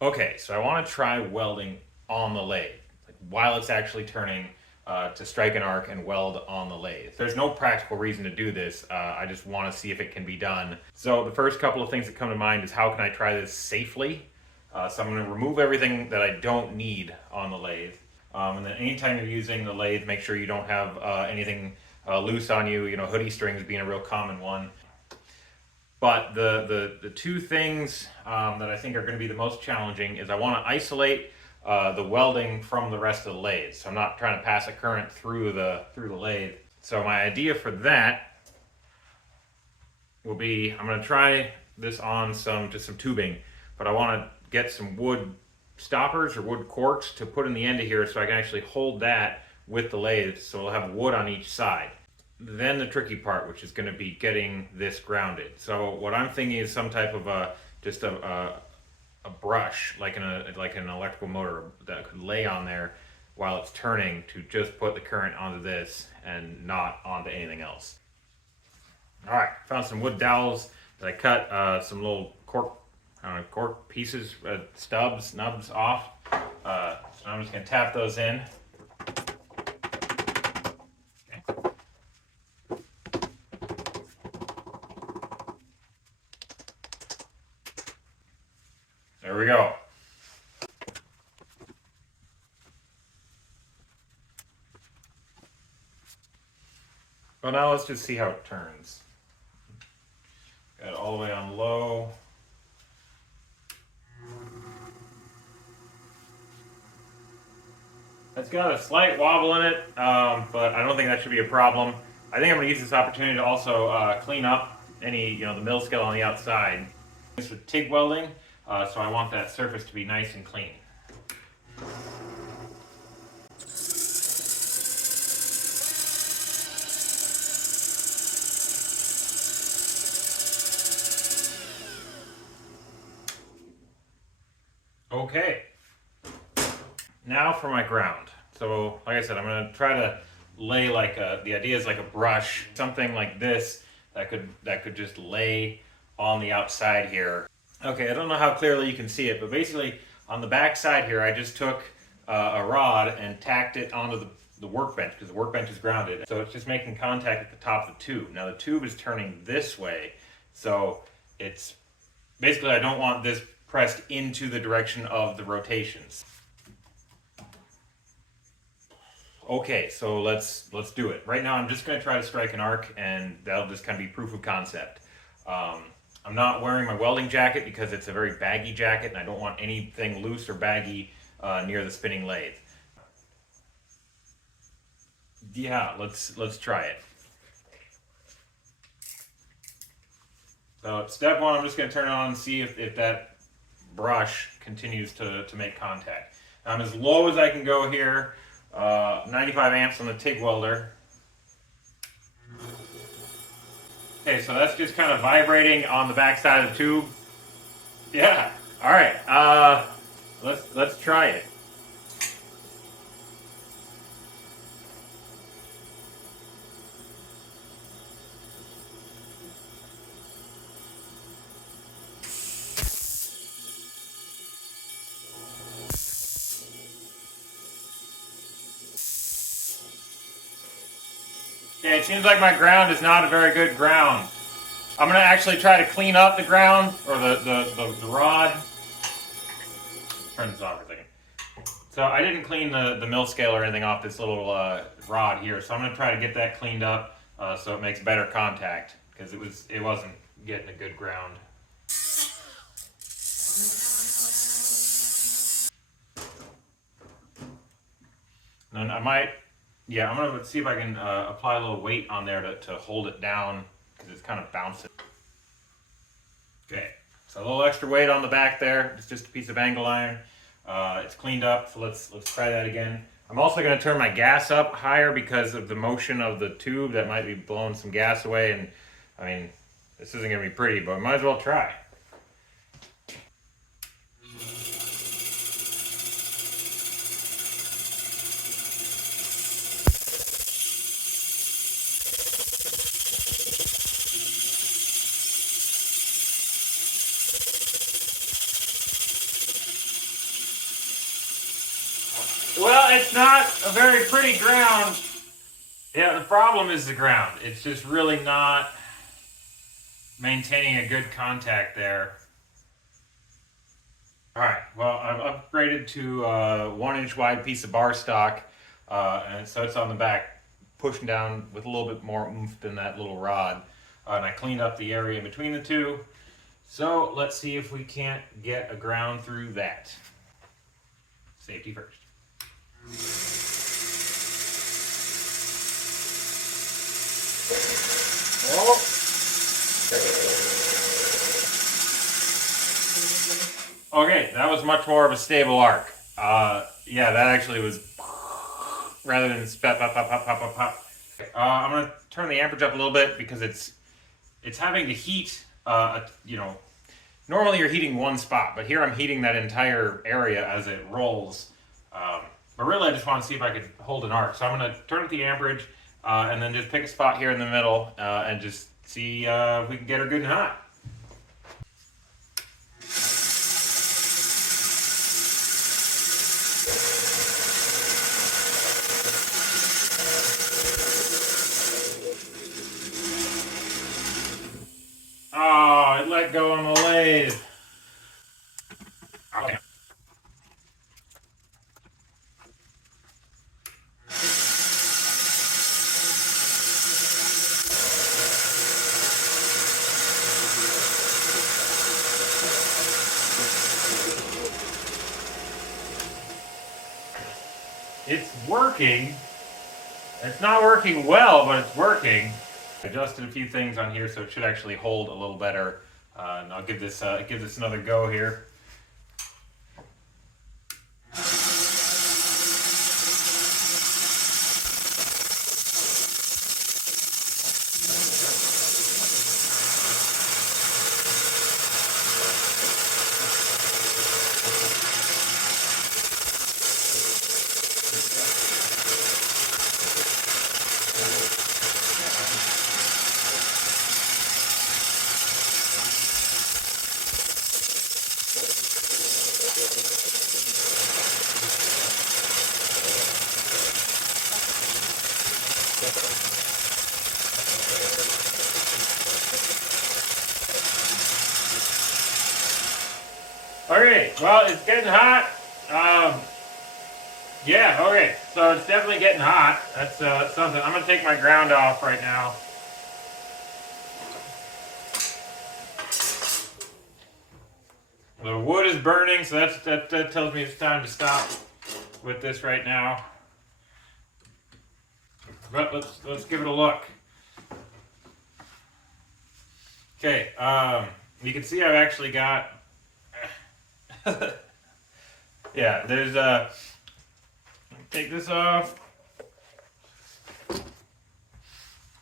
Okay, so I want to try welding on the lathe, like while it's actually turning, to strike an arc and weld on the lathe. There's no practical reason to do this. I just want to see if it can be done. So the first couple of things that come to mind is how can I try this safely? So I'm going to remove everything that I don't need on the lathe. And then anytime you're using the lathe, make sure you don't have anything loose on you. You know, hoodie strings being a real common one. But the two things that I think are going to be the most challenging is I want to isolate the welding from the rest of the lathe. So I'm not trying to pass a current through the lathe. So my idea for that will be I'm going to try this on some tubing, but I want to get some wood stoppers or wood corks to put in the end of here so I can actually hold that with the lathe, so we'll have wood on each side. Then the tricky part, which is going to be getting this grounded. So what I'm thinking is some type of a brush, like an electrical motor that could lay on there while it's turning to just put the current onto this and not onto anything else. All right, found some wood dowels that I cut some little cork pieces, stubs, nubs off. So I'm just going to tap those in. There we go. Well, now let's just see how it turns. Got it all the way on low. It's got a slight wobble in it, but I don't think that should be a problem. I think I'm going to use this opportunity to also clean up any, the mill scale on the outside. This with TIG welding, so I want that surface to be nice and clean. Okay, now for my ground. So, like I said, I'm going to try to lay the idea is like a brush, something like this that could just lay on the outside here. Okay, I don't know how clearly you can see it, but basically on the back side here, I just took a rod and tacked it onto the workbench because the workbench is grounded. So it's just making contact at the top of the tube. Now the tube is turning this way, so it's basically I don't want this pressed into the direction of the rotations. Okay, so let's do it. Right now I'm just going to try to strike an arc, and that'll just kind of be proof of concept. I'm not wearing my welding jacket because it's a very baggy jacket and I don't want anything loose or baggy near the spinning lathe. Yeah, let's try it. So step one, I'm just going to turn it on and see if that brush continues to make contact. I'm as low as I can go here, 95 amps on the TIG welder. Okay, so that's just kind of vibrating on the back side of the tube. Yeah. All right. Let's try it. Okay, it seems like my ground is not a very good ground. I'm going to actually try to clean up the ground, or the rod. Turn this off for a second. So I didn't clean the mill scale or anything off this little rod here, so I'm going to try to get that cleaned up so it makes better contact, because it wasn't getting a good ground. And I might, yeah, I'm going to see if I can apply a little weight on there to hold it down, because it's kind of bouncing. Okay, so a little extra weight on the back there. It's just a piece of angle iron. It's cleaned up, so let's try that again. I'm also going to turn my gas up higher because of the motion of the tube that might be blowing some gas away. And I mean, this isn't going to be pretty, but I might as well try. Well, it's not a very pretty ground. Yeah, the problem is the ground. It's just really not maintaining a good contact there. All right, well, I've upgraded to a 1 inch wide piece of bar stock, and so it's on the back, pushing down with a little bit more oomph than that little rod. And I cleaned up the area in between the two. So let's see if we can't get a ground through that. Safety first. Oh. Okay, that was much more of a stable arc. Yeah, that actually was rather than pop, pop, pop, pop, pop, pop, pop. I'm gonna turn the amperage up a little bit because it's having to heat. Normally you're heating one spot, but here I'm heating that entire area as it rolls. But really, I just want to see if I could hold an arc. So I'm gonna turn up the amperage and then just pick a spot here in the middle and just see if we can get her good and hot. Oh, it let go on the lathe. Okay. It's working. It's not working well, but it's working. I adjusted a few things on here so it should actually hold a little better. And I'll give this another go here. Okay, well, it's getting hot. Yeah, okay, so it's definitely getting hot. That's something. I'm gonna take my ground off right now. The wood is burning, so that tells me it's time to stop with this right now. But let's give it a look. Okay, you can see I've actually got. Yeah, there's take this off.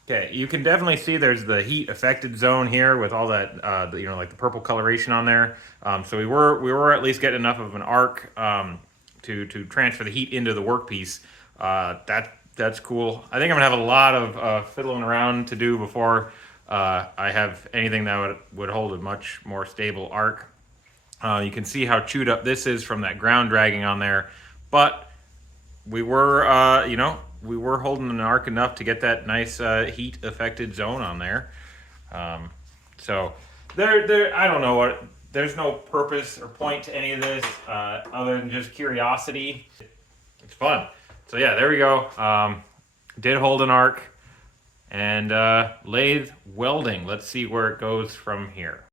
Okay, you can definitely see there's the heat affected zone here with all that, like the purple coloration on there. So we were at least getting enough of an arc to transfer the heat into the workpiece. That's cool. I think I'm gonna have a lot of fiddling around to do before I have anything that would hold a much more stable arc. You can see how chewed up this is from that ground dragging on there, but we were holding an arc enough to get that nice heat affected zone on there. So I don't know what, there's no purpose or point to any of this other than just curiosity. It's fun. So yeah, there we go. Did hold an arc, and lathe welding. Let's see where it goes from here.